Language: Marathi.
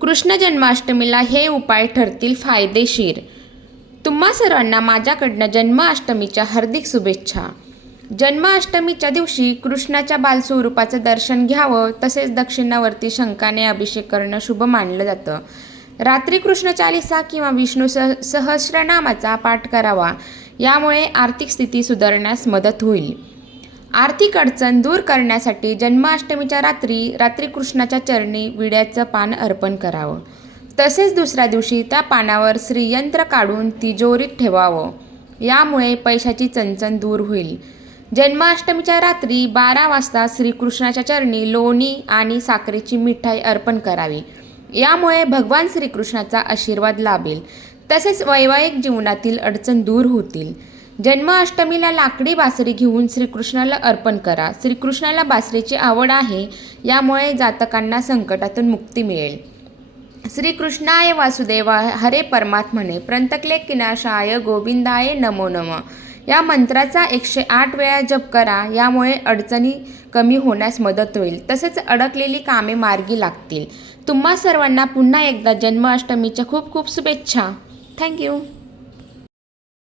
कृष्ण जन्माष्टमीला हे उपाय ठरतील फायदेशीर. तुम्हा सर्वांना माझ्याकडनं जन्माष्टमीच्या हार्दिक शुभेच्छा. जन्माष्टमीच्या दिवशी कृष्णाच्या बालस्वरूपाचं दर्शन घ्यावं तसेच दक्षिणावरती शंकाने अभिषेक करणं शुभ मानलं जातं. रात्री कृष्ण चालिसा किंवा विष्णू सह सहस्रनामाचा पाठ करावा. यामुळे आर्थिक स्थिती सुधारण्यास मदत होईल. आर्थिक अडचण दूर करण्यासाठी जन्माष्टमीच्या रात्री रात्री कृष्णाच्या चरणी विड्याचं पान अर्पण करावं. तसेच दुसऱ्या दिवशी त्या पानावर श्रीयंत्र काढून तिजोरीत ठेवावं. यामुळे पैशाची चणचण दूर होईल. जन्माष्टमीच्या रात्री बारा वाजता श्रीकृष्णाच्या चरणी लोणी आणि साखरेची मिठाई अर्पण करावी. यामुळे भगवान श्रीकृष्णाचा आशीर्वाद लाभेल. तसेच वैवाहिक जीवनातील अडचण दूर होतील. जन्माष्टमीला लाकडी बासरी घेऊन श्रीकृष्णाला अर्पण करा. श्रीकृष्णाला बासरीची आवड आहे यामुळे जातकांना संकटातून मुक्ती मिळेल. श्रीकृष्णाय वासुदेवा हरे परमात्मने प्रंतकले किनाशाय गोविंदाय नमो नम. या मंत्राचा एकशे आठ वेळा जप करा यामुळे अडचणी कमी होण्यास मदत होईल. तसेच अडकलेली कामे मार्गी लागतील. तुम्हा सर्वांना पुन्हा एकदा जन्माष्टमीच्या खूप खूप शुभेच्छा. थँक्यू